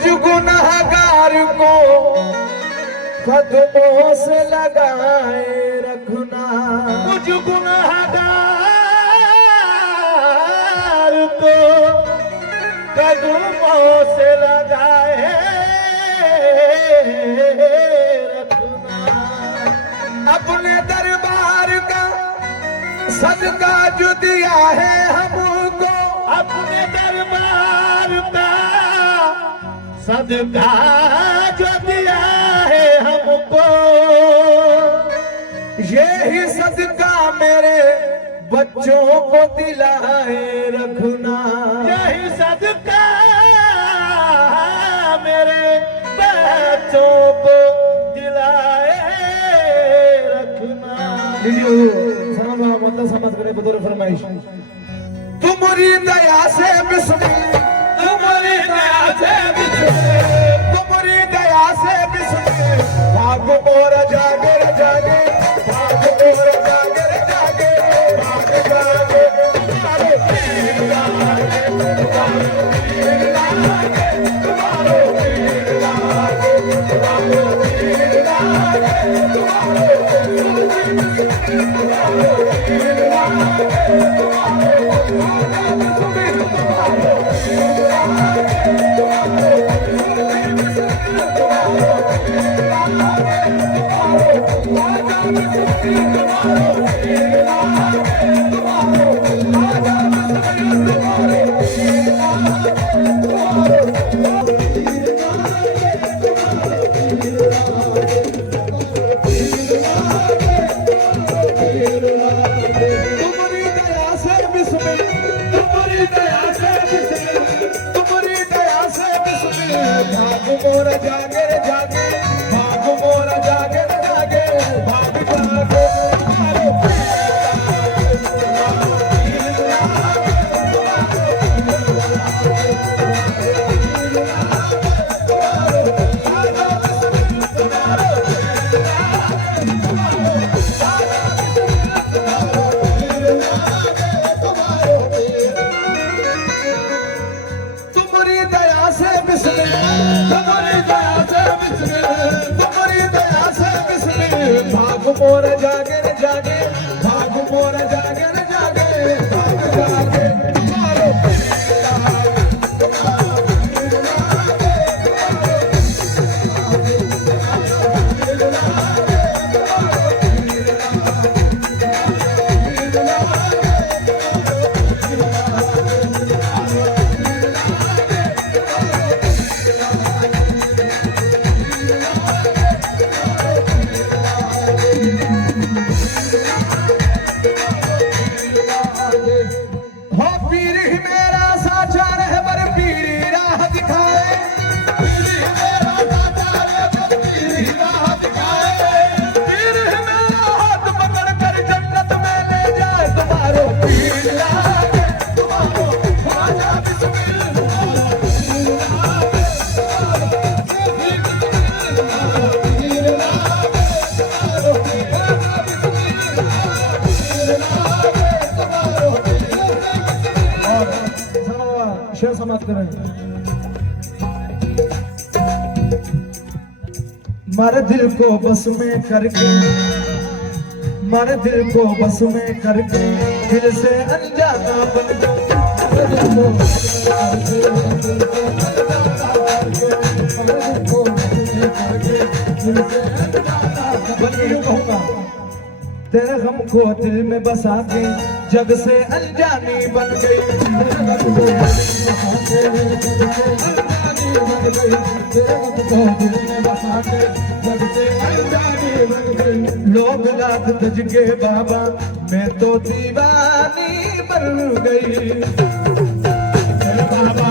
मुझ गुनहगार को कदमों से लगाए रखना, मुझ गुनहगार को कदमों से लगाए रखना। अपने दरबार का सदका जो दिया है हमको, अपने दरबार का सदका जो दिया है हमको, यही सदका मेरे बच्चों को दिलाए रखना, यही सदका मेरे बच्चों को दिलाए रखना। मतलब समझ करे बतौर फरमाइश, तुम्हारी दया से बिस्मिल्लाह, तुम्हारी दया से तुम्हारी दया से बिस्मिल्लाह, भाग मोर जागे रे जागे, भाग मोर जागे रे जागे, भाग जागे तुम्हारे पीर लागे, तुम्हारे पीर लागे, तुम्हारे पीर लागे, तुम्हारे पीर लागे, तुम्हारे पीर मोरा जागे रे जागे, भाग मोरा जागे रे जागे, भाग जागे तुम्हारे तुम्हारी दया से बिस्मिल्लाह, तुम्हारी दया से बिस्मिल्लाह, तुम्हारी दया से बिस्मिल्लाह, भाग मोर जागे रे जागे, भाग मोर जागे रे जागे, भाग जागे तुम्हारे पीर लागे, तुम्हारे पीर लागे, तुम्हारे पीर लागे, हो पीर ही मेरा साचा रहबर, पीर ही राह दिखाए, पीर ही मेरा साचा रहबर, पीर ही राह दिखाए, पीर ही मेरा हाथ पकड़ कर जन्नत में ले जाए, तुम्हारो पीर लागे, तुम्हारो ख्वाजा बिस्मिल्लाह, पीर लागे, तुम्हारो पीर लागे, तुम्हारो ख्वाजा बिस्मिल्लाह, पीर लागे, तुम्हारो शेर समाप्त करें। मारे दिल को बस में करके, मारे दिल को बस में करके, दिल से अनजाना बन गया, मारे दिल को बस में करके, दिल से अनजाना बन गया, मारे दिल को बस में करके, दिल से अनजाना बन गया। कहूँगा तेरे गम को दिल में बसा के जग से अनजानी बन गई, तेरे गम को दिल में बसा के जग से अनजानी बन गई, तेरे गम को दिल में बसा के जग से अनजानी बन गई। लोग लाख तज के बाबा, मैं तो दीवानी बन गई, तेरे बाबा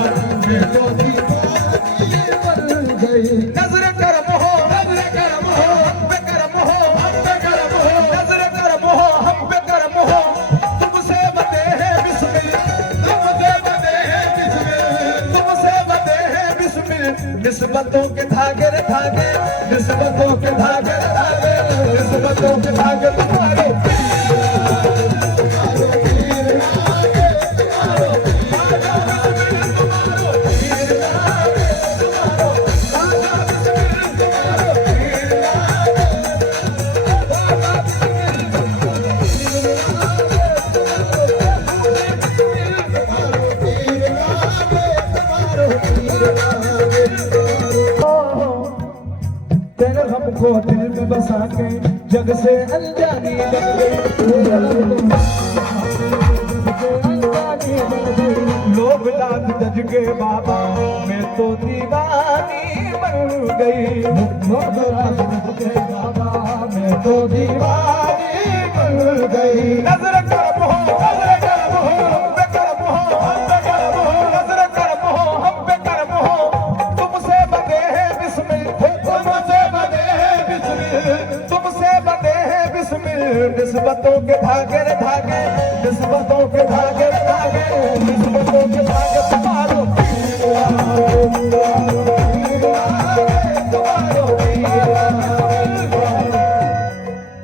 मैं तो दीवानी बन गई। नजर करम हो, नजर करम हो, हम पे करम हो, हम पे करम हो, नजर करम हो, हम पे करम हो, तुमसे बंदे हैं बिस्मिल्लाह, तुमसे बंदे हैं बिस्मिल्लाह, तुमसे बंदे हैं बिस्मिल्लाह, निस्बतों के धागे रे धागे, निस्बतों के धागे रे धागे, निस्बतों के धागे तुम्हारे पीर लागे, तुम्हारो लोग लाख जज के बाबा मैं तो दीवानी बन गई। लोग लाख जज के बाबा मैं तो दीवानी बन गई। नजर करम हो, नजर करम हो, हम पे करम हो, हम पे करम हो, नजर करम हो, हम पे करम हो। तुमसे बंधे हैं बिस्मिल, तुमसे बंधे हैं बिस्मिल, तुमसे बंधे हैं बिस्मिल। निस्बतों के धागे रे धागे, निस्बतों के धागे रे धागे, निस्बतों के धागे तुम्हारो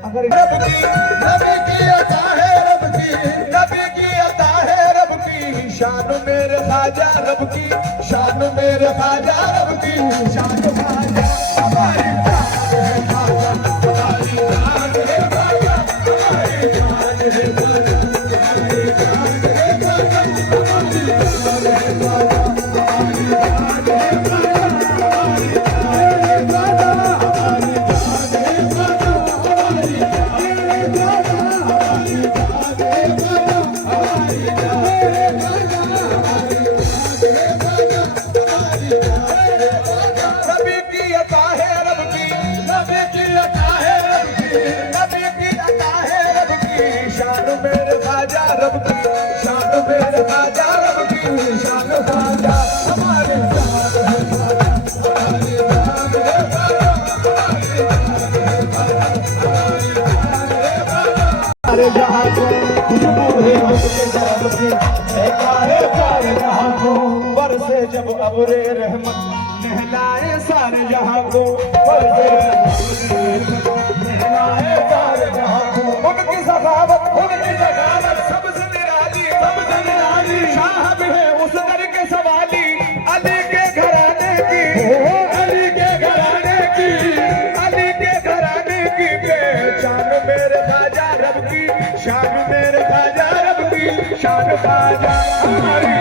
अगर नबी की अता है रब की, नबी की अता है रब की, शान मेरे ख्वाजा रब की, शान मेरे ख्वाजा रब की, शान ख्वाजा हमारी जान है ख्वाजा, हमारी जान है ख्वाजा, हमारी जान है ख्वाजा, हमारी जान है ख्वाजा, हमारी जान है ख्वाजा, हमारी जान है ख्वाजा, हमारी जान है ख्वाजा, हमारी जान है ख्वाजा, हमारी नबी की अता है रब की, नबी की अता है रब की, नबी की अता है रब की, शान मेरे ख्वाजा रब की, शान मेरे ख्वाजा रब की, शान ख्वाजा हमारे जान है ख्वाजा, हमारी जान है ख्वाजा, हमारी जान है ख्वाजा, हमारी जान है ख्वाजा। सारे जहां को खुशबू है उसके जान की, सारे जहां को बरसे जब अब्रे रहमत, नहलाए सारे जहां को, बरसे नहलाए सारे जहां को। उनकी सखावत, उनकी सखावत सबसे निराली, सबसे निराली। साहब है उस दर के सवाली, अली के घराने की, अली के घराने की, अली के घराने की पहचान मेरे ख्वाजा रब की, शान मेरे ख्वाजा रब की, शान ख्वाजा हमारी